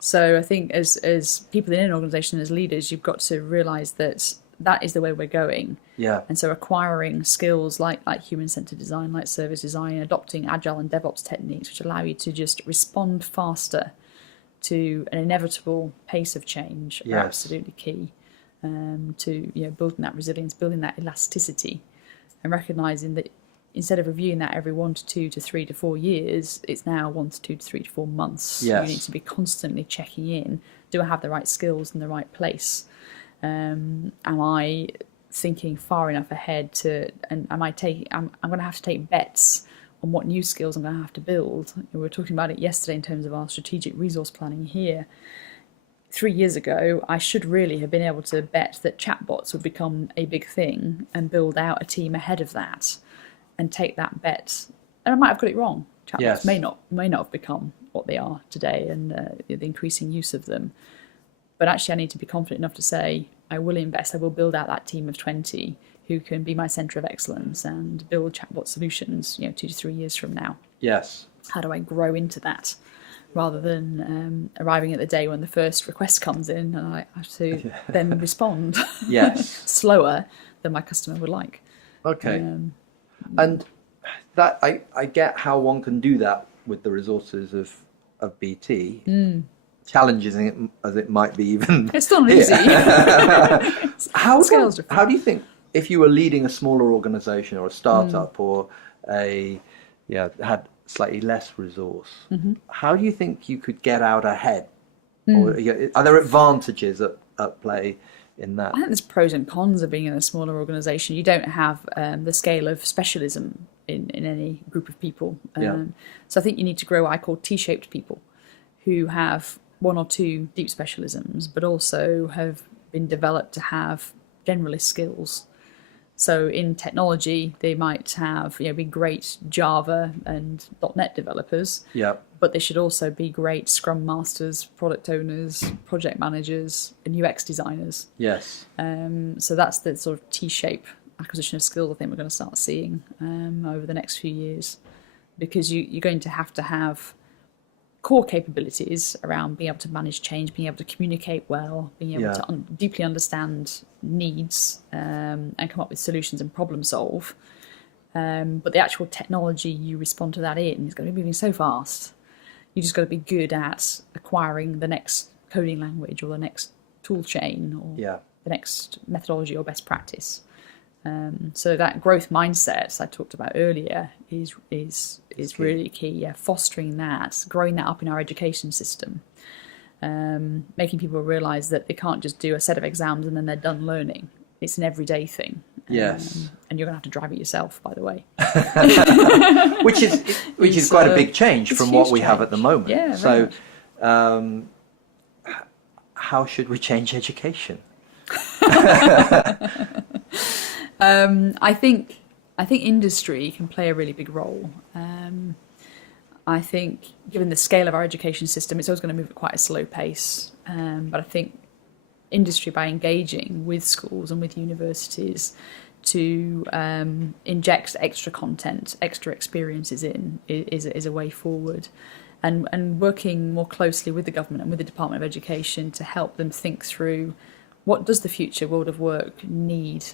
So I think as people in an organisation, as leaders, you've got to realise that is the way we're going. Yeah. And so acquiring skills like human-centred design, like service design, adopting agile and DevOps techniques, which allow you to just respond faster to an inevitable pace of change, are absolutely key to building that resilience, building that elasticity, and recognising that instead of reviewing that every 1 to 2 to 3 to 4 years, it's now 1 to 2 to 3 to 4 months. Yes. You need to be constantly checking in. Do I have the right skills in the right place? Am I thinking far enough ahead I'm going to have to take bets on what new skills I'm going to have to build. We were talking about it yesterday in terms of our strategic resource planning here. 3 years ago, I should really have been able to bet that chatbots would become a big thing and build out a team ahead of that and take that bet. And I might have got it wrong. Chatbots may not have become what they are today, and the increasing use of them. But actually, I need to be confident enough to say, I will invest, I will build out that team of 20 who can be my centre of excellence and build chatbot solutions, 2 to 3 years from now. Yes. How do I grow into that? Rather than arriving at the day when the first request comes in and I have to then respond slower than my customer would like. Okay. And that I get how one can do that with the resources of BT. Challenging as it might be, even it's still not easy. How do you think, if you were leading a smaller organisation or a startup or had slightly less resource, how do you think you could get out ahead? Or are there advantages at play in that? I think there's pros and cons of being in a smaller organisation. You don't have the scale of specialism in any group of people. So I think you need to grow what I call T-shaped people who have 1 or 2 deep specialisms, but also have been developed to have generalist skills. So in technology, they might have be great Java and .NET developers, but they should also be great Scrum Masters, product owners, project managers, and UX designers. Yes. So that's the sort of T-shape acquisition of skills I think we're going to start seeing over the next few years, because you're going to have core capabilities around being able to manage change, being able to communicate well, being able to deeply understand needs and come up with solutions and problem solve. But the actual technology you respond to that in is going to be moving so fast. You just got to be good at acquiring the next coding language or the next tool chain or the next methodology or best practice. So that growth mindset I talked about earlier is really key. Fostering that, growing that up in our education system, making people realise that they can't just do a set of exams and then they're done learning. It's an everyday thing. Yes. And you're going to have to drive it yourself, by the way. which is quite a big change from what we have at the moment. Yeah. So, how should we change education? I think industry can play a really big role. I think, given the scale of our education system, it's always going to move at quite a slow pace. But I think industry, by engaging with schools and with universities to inject extra content, extra experiences in, is a way forward. And working more closely with the government and with the Department of Education to help them think through what does the future world of work need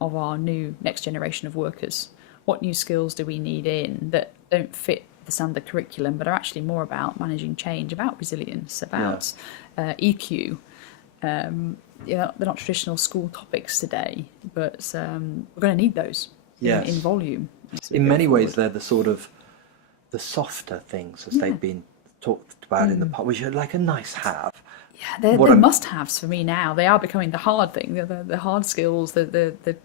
of our new next generation of workers? What new skills do we need in that don't fit the standard curriculum, but are actually more about managing change, about resilience, about EQ? They're not traditional school topics today, but we're going to need those in volume. In many ways, they're the sort of the softer things as they've been talked about in the past, which are like a nice have. Yeah, they're must-haves for me now. They are becoming the hard thing, the hard skills, the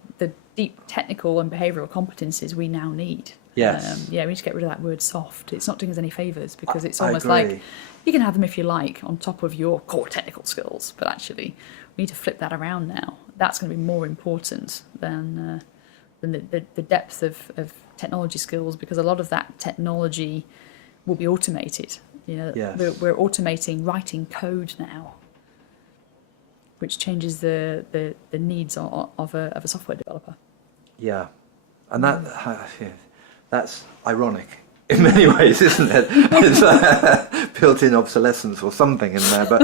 deep technical and behavioural competencies we now need. Yes. We need to get rid of that word soft. It's not doing us any favours, because it's almost like you can have them if you like on top of your core technical skills, but actually we need to flip that around now. That's going to be more important than and the depth of technology skills, because a lot of that technology will be automated. Yes. We're automating writing code now, which changes the needs of a software developer. Yeah, and that's ironic in many ways, isn't it? It's built-in obsolescence or something in there. But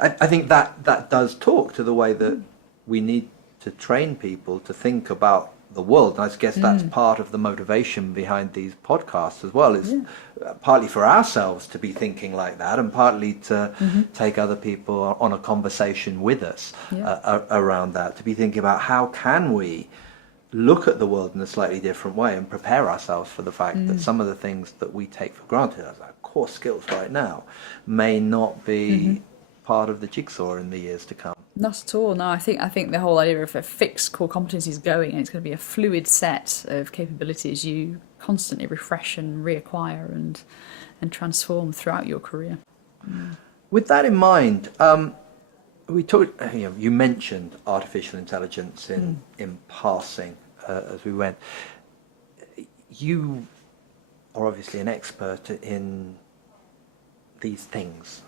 I think that does talk to the way that we need to train people to think about the world. And I guess that's part of the motivation behind these podcasts as well, is partly for ourselves to be thinking like that, and partly to take other people on a conversation with us around that, to be thinking about how can we look at the world in a slightly different way and prepare ourselves for the fact that some of the things that we take for granted as our core skills right now may not be part of the jigsaw in the years to come. Not at all. No, I think the whole idea of a fixed core competency is going, and it's going to be a fluid set of capabilities you constantly refresh and reacquire and transform throughout your career. With that in mind, we talked. You mentioned artificial intelligence in passing as we went. You are obviously an expert in these things.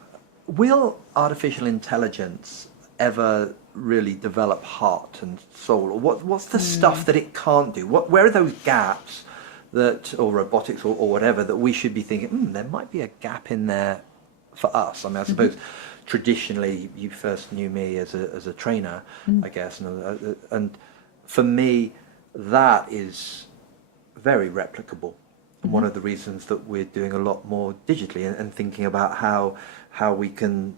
Will artificial intelligence ever really develop heart and soul, or what's the stuff that it can't do? Where are those gaps or robotics or whatever that we should be thinking? There might be a gap in there for us. I mean, I suppose traditionally you first knew me as a trainer, I guess, and for me that is very replicable. And one of the reasons that we're doing a lot more digitally and thinking about how we can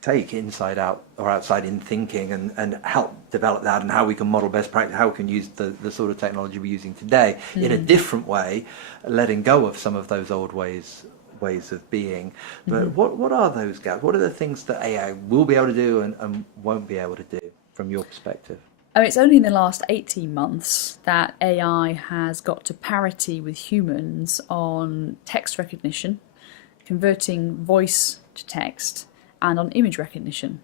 take inside out or outside in thinking and help develop that, and how we can model best practice, how we can use the sort of technology we're using today in a different way, letting go of some of those old ways of being. But what are those gaps? What are the things that AI will be able to do and won't be able to do from your perspective? I mean, it's only in the last 18 months that AI has got to parity with humans on text recognition, converting voice to text, and on image recognition.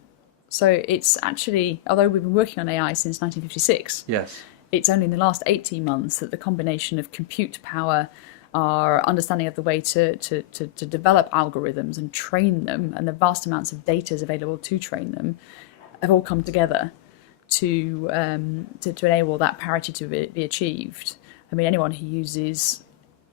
So it's actually, although we've been working on AI since 1956, yes, it's only in the last 18 months that the combination of compute power, our understanding of the way to develop algorithms and train them, and the vast amounts of data is available to train them, have all come together to enable that parity to be achieved. I mean, anyone who uses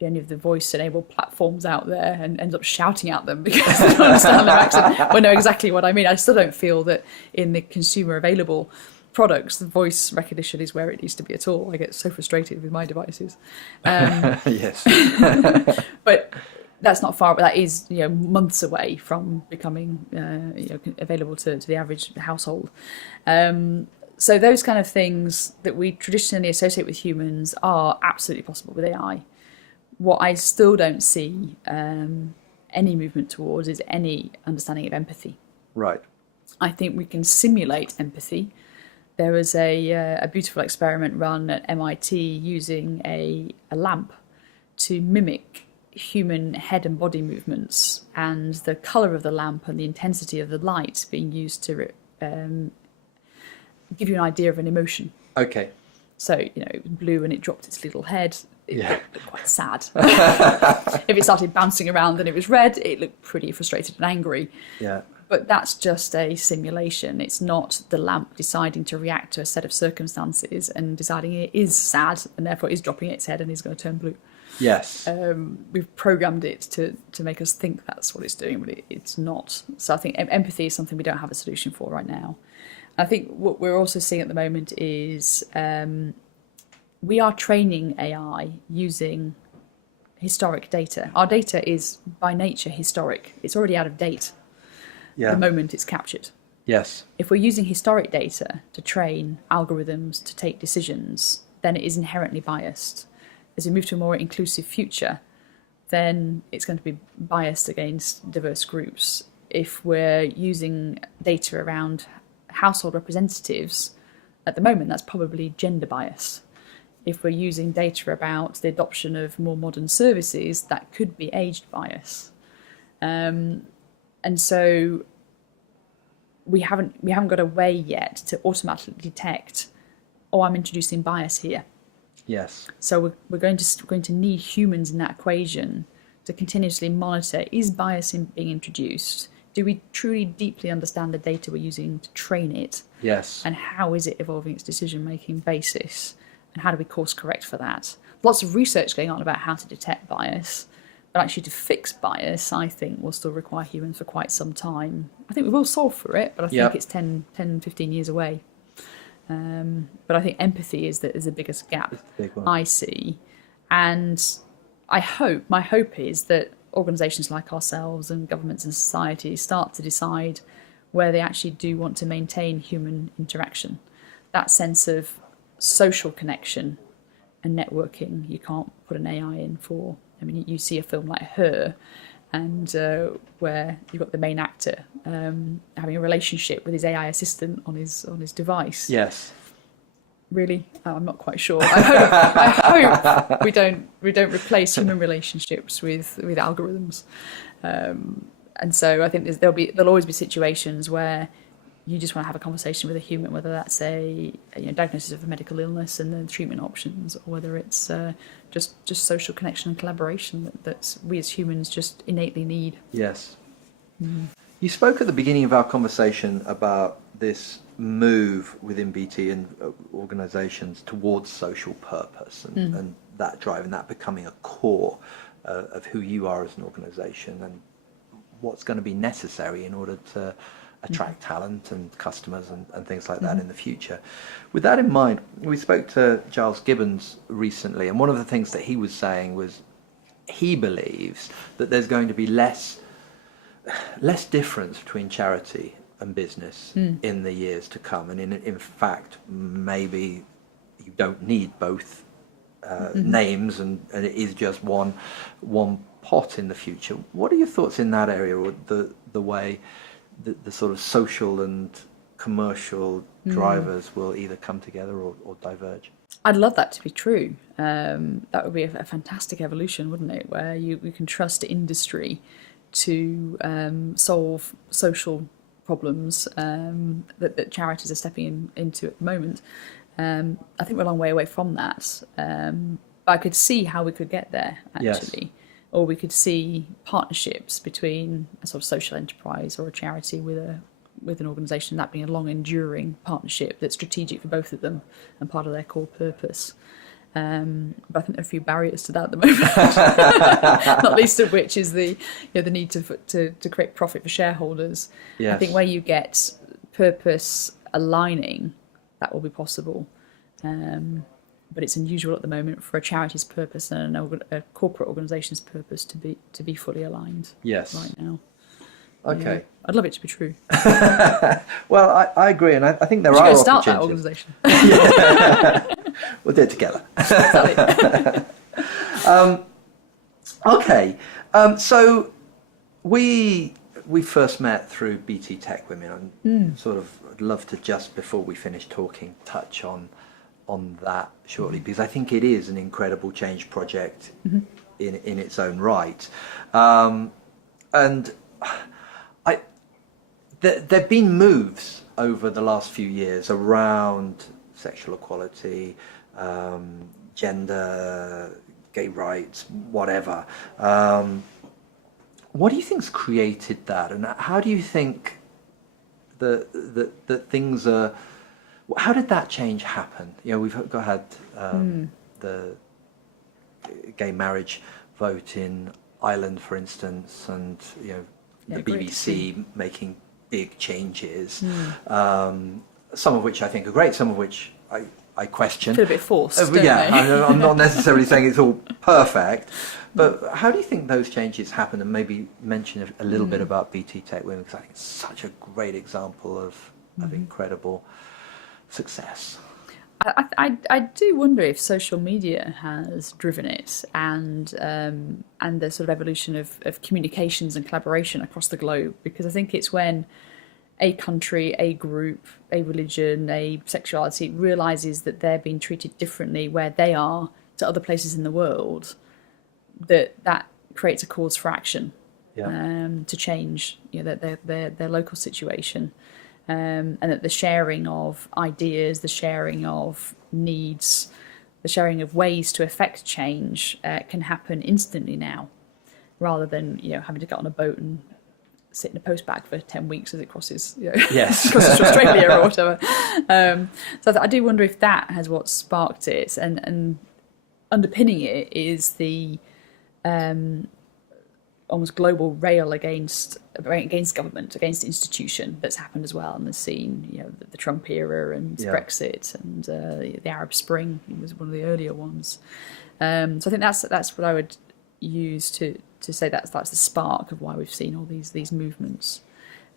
any of the voice-enabled platforms out there and ends up shouting at them because they don't understand their accent will know exactly what I mean. I still don't feel that in the consumer available products, the voice recognition is where it needs to be at all. I get so frustrated with my devices. Yes. But that's not far, but that is months away from becoming available to the average household. So those kind of things that we traditionally associate with humans are absolutely possible with AI. What I still don't see any movement towards is any understanding of empathy. Right. I think we can simulate empathy. There was a beautiful experiment run at MIT using a lamp to mimic human head and body movements, and the colour of the lamp and the intensity of the light being used to give you an idea of an emotion. Okay. So, it was blue and it dropped its little head. It looked quite sad. If it started bouncing around and it was red, it looked pretty frustrated and angry. Yeah. But that's just a simulation. It's not the lamp deciding to react to a set of circumstances and deciding it is sad and therefore is dropping its head and is going to turn blue. Yes. We've programmed it to make us think that's what it's doing, but it's not. So I think empathy is something we don't have a solution for right now. I think what we're also seeing at the moment is we are training AI using historic data. Our data is by nature historic. It's already out of date the moment it's captured. Yes. If we're using historic data to train algorithms to take decisions, then it is inherently biased. As we move to a more inclusive future, then it's going to be biased against diverse groups. If we're using data around household representatives, at the moment that's probably gender bias. If we're using data about the adoption of more modern services, that could be aged bias. And so we haven't got a way yet to automatically detect, I'm introducing bias here. Yes. So we're going to need humans in that equation to continuously monitor, is bias being introduced? Do we truly deeply understand the data we're using to train it? Yes. And how is it evolving its decision-making basis? And how do we course correct for that? Lots of research going on about how to detect bias, but actually to fix bias, I think, will still require humans for quite some time. I think we will solve for it, but I think it's 10, 15 years away. But I think empathy is the biggest gap I see. And my hope is that organisations like ourselves and governments and societies start to decide where they actually do want to maintain human interaction. That sense of social connection and networking, you can't put an AI in for. I mean, you see a film like Her, and where you've got the main actor having a relationship with his AI assistant on his device. Yes. Really, I'm not quite sure. I hope we don't replace human relationships with algorithms. And so I think there'll always be situations where you just want to have a conversation with a human, whether that's a diagnosis of a medical illness and then treatment options, or whether it's just social connection and collaboration that we as humans just innately need. Yes. You spoke at the beginning of our conversation about this move within BT and organisations towards social purpose and that drive and that becoming a core of who you are as an organisation and what's going to be necessary in order to attract talent and customers and things like that in the future. With that in mind, we spoke to Giles Gibbons recently, and one of the things that he was saying was he believes that there's going to be less difference between charity and business in the years to come, and in fact maybe you don't need both names and it is just one pot in the future. What are your thoughts in that area, or the way the sort of social and commercial drivers will either come together or diverge? I'd love that to be true. That would be a fantastic evolution, wouldn't it? Where you can trust industry to solve social problems that charities are stepping into at the moment. I think we're a long way away from that. But I could see how we could get there, actually. Yes. Or we could see partnerships between a sort of social enterprise or a charity with an organisation, that being a long enduring partnership that's strategic for both of them and part of their core purpose. But I think there are a few barriers to that at the moment, not least of which is the need to create profit for shareholders. Yes. I think where you get purpose aligning, that will be possible. But it's unusual at the moment for a charity's purpose and a corporate organisation's purpose to be fully aligned. Yes. Right now. Okay. Yeah. I'd love it to be true. Well, I agree, and I think there are opportunities. Start that organisation. We'll do it together. Okay. So we first met through BT Tech Women, and sort of I'd love to, just before we finish talking, touch on that shortly, because I think it is an incredible change project in its own right. And there've been moves over the last few years around sexual equality, gender, gay rights, whatever. What do you think's created that, and how do you think that things are? How did that change happen? We've had the gay marriage vote in Ireland, for instance, and the BBC making big changes. Some of which I think are great, some of which I question. Feel a bit forced, don't they? I'm not necessarily saying it's all perfect, but how do you think those changes happen? And maybe mention a little bit about BT Tech Women, because I think it's such a great example of incredible success. I do wonder if social media has driven it, and the sort of evolution of communications and collaboration across the globe, because I think it's when a country, a group, a religion, a sexuality realises that they're being treated differently where they are to other places in the world, that creates a cause for action to change their local situation. And that the sharing of ideas, the sharing of needs the sharing of ways to affect change can happen instantly now, rather than having to get on a boat and sit in a post bag for 10 weeks as it crosses, Yes. crosses to Australia or whatever. So I do wonder if that has what sparked it, and underpinning it is the almost global rail against government, against institution that's happened as well, and there's seen the Trump era and Brexit and the Arab Spring was one of the earlier ones. So I think that's what I would use to say that's the spark of why we've seen all these movements.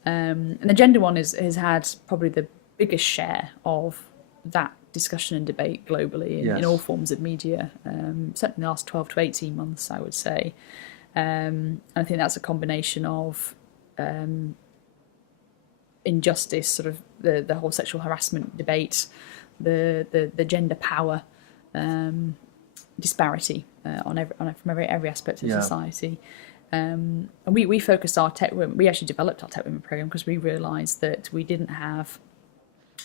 And the gender one has had probably the biggest share of that discussion and debate globally in all forms of media, certainly in the last 12 to 18 months, I would say. And I think that's a combination of injustice, sort of the whole sexual harassment debate, the gender power disparity from every aspect of society. And we focused our tech women. We actually developed our tech women program because we realised that we didn't have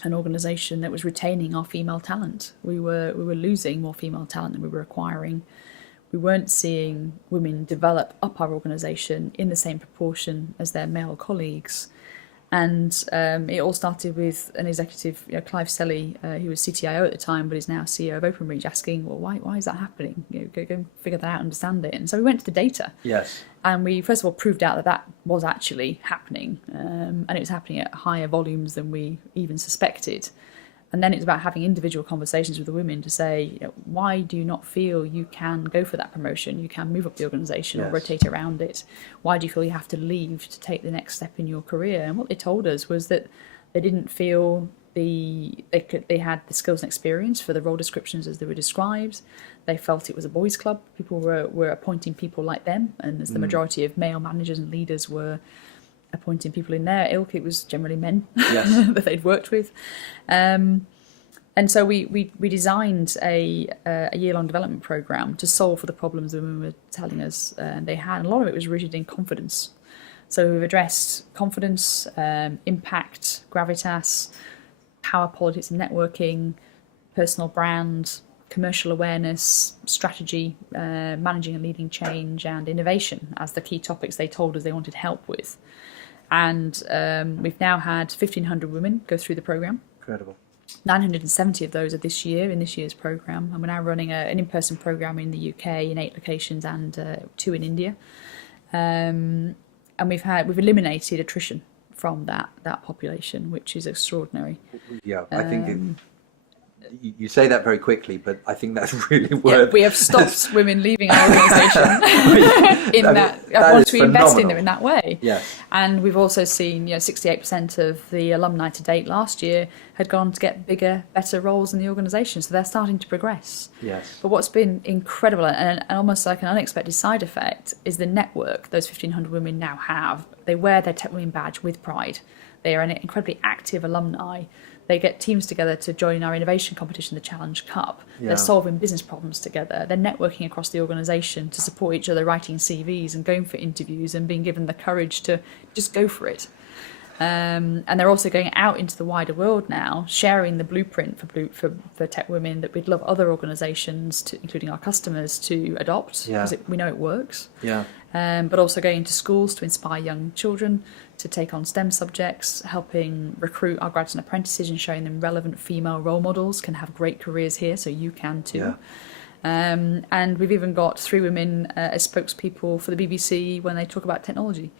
an organisation that was retaining our female talent. We were losing more female talent than we were acquiring. We weren't seeing women develop up our organisation in the same proportion as their male colleagues. And it all started with an executive, Clive Selley, who was CTIO at the time, but is now CEO of OpenReach, asking, well, why is that happening? Go and figure that out, understand it. And so we went to the data. Yes. And we, first of all, proved out that was actually happening. And it was happening at higher volumes than we even suspected. And then it's about having individual conversations with the women to say, why do you not feel you can go for that promotion? You can move up the organisation or rotate around it. Why do you feel you have to leave to take the next step in your career? And what they told us was that they didn't feel they had the skills and experience for the role descriptions as they were described. They felt it was a boys' club. People were appointing people like them, and as the majority of male managers and leaders were appointing people in their ilk, it was generally men that they'd worked with. And so we designed a year-long development program to solve for the problems the women were telling us they had. And a lot of it was rooted in confidence. So we've addressed confidence, impact, gravitas, power, politics and networking, personal brand, commercial awareness, strategy, managing and leading change, and innovation as the key topics they told us they wanted help with. And we've now had 1,500 women go through the program. Incredible. 970 of those are this year's program, and we're now running an in-person program in the UK in 8 locations and 2 in India. And we've eliminated attrition from that population, which is extraordinary. Yeah, I think you say that very quickly, but I think that's really worth. Yeah, we have stopped women leaving our organisation once we invest in them in that way. Yes. And we've also seen 68% of the alumni to date last year had gone to get bigger, better roles in the organisation, so they're starting to progress. Yes. But what's been incredible and almost like an unexpected side effect is the network those 1,500 women now have. They wear their Tech Women badge with pride. They are an incredibly active alumni. They get teams together to join our innovation competition, the Challenge Cup. Yeah. They're solving business problems together. They're networking across the organisation to support each other, writing CVs and going for interviews and being given the courage to just go for it. And they're also going out into the wider world now, sharing the blueprint for tech women that we'd love other organisations, including our customers, to adopt, because we know it works. Yeah. But also going into schools to inspire young children to take on STEM subjects, helping recruit our grads and apprentices and showing them relevant female role models can have great careers here, so you can too. Yeah. And we've even got 3 women as spokespeople for the BBC when they talk about technology.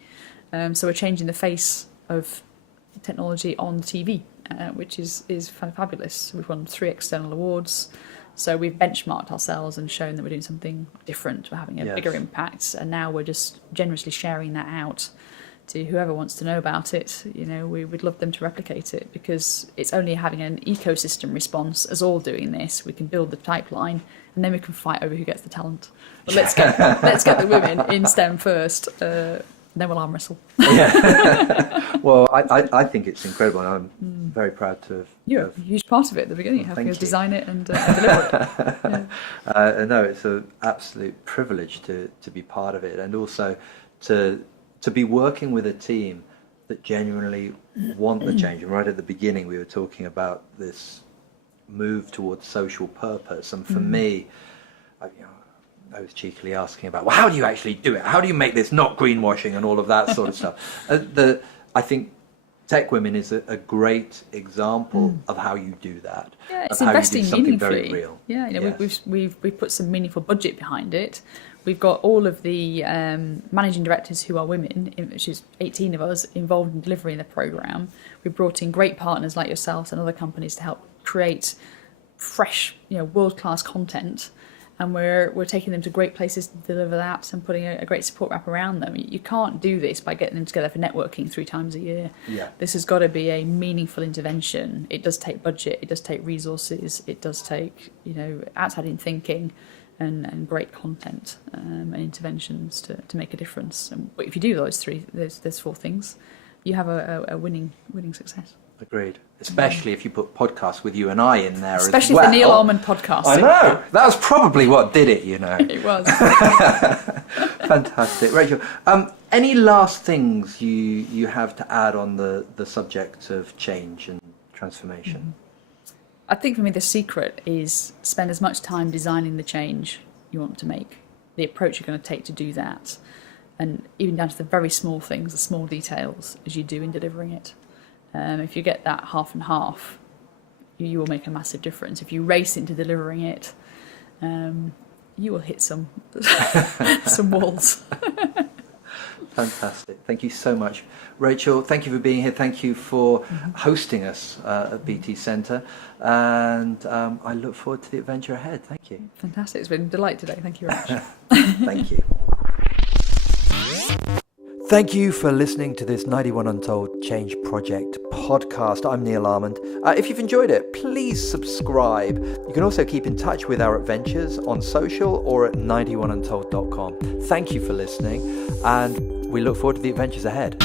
So we're changing the face of technology on TV, which is fabulous. We've won 3 external awards. So we've benchmarked ourselves and shown that we're doing something different, we're having a bigger impact, and now we're just generously sharing that out to whoever wants to know about it. We'd love them to replicate it, because it's only having an ecosystem response as all doing this, we can build the pipeline, and then we can fight over who gets the talent. But let's get the women in STEM first, then we'll arm wrestle. Yeah. Well, I think it's incredible, and I'm very proud to have... You're a huge part of it at the beginning, helping us design it and deliver it. Yeah. No, it's an absolute privilege to be part of it, and also to be working with a team that genuinely want the change. And right at the beginning, we were talking about this move towards social purpose. And for me, I was cheekily asking about, well, how do you actually do it? How do you make this not greenwashing and all of that sort of stuff? I think Tech Women is a great example of how you do that. Yeah, it's of how you investing do something meaningfully. very real. Yeah, Yes. we've put some meaningful budget behind it. We've got all of the managing directors who are women, which is 18 of us, involved in delivering the programme. We've brought in great partners like yourselves and other companies to help create fresh, world-class content. And we're taking them to great places to deliver that and putting a great support wrap around them. You can't do this by getting them together for networking 3 times a year. Yeah. This has got to be a meaningful intervention. It does take budget, it does take resources, it does take, outside-in thinking and great content and interventions to make a difference. And if you do those 4 things, you have a winning success. Agreed. Especially if you put podcasts with you and I in there Especially as well. the Neil Almond podcast. I know. That was probably what did it, It was. Fantastic. Rachel, any last things you have to add on the subject of change and transformation? I think for me the secret is spend as much time designing the change you want to make, the approach you're going to take to do that, and even down to the very small things, the small details as you do in delivering it. If you get that half and half, you will make a massive difference. If you race into delivering it, you will hit some walls. Fantastic. Thank you so much. Rachel, thank you for being here. Thank you for hosting us at BT Centre. And I look forward to the adventure ahead. Thank you. Fantastic. It's been a delight today. Thank you very much. Thank you. Thank you for listening to this 91 Untold Change Project podcast. I'm Neil Almond. If you've enjoyed it, please subscribe. You can also keep in touch with our adventures on social or at 91untold.com. Thank you for listening, and we look forward to the adventures ahead.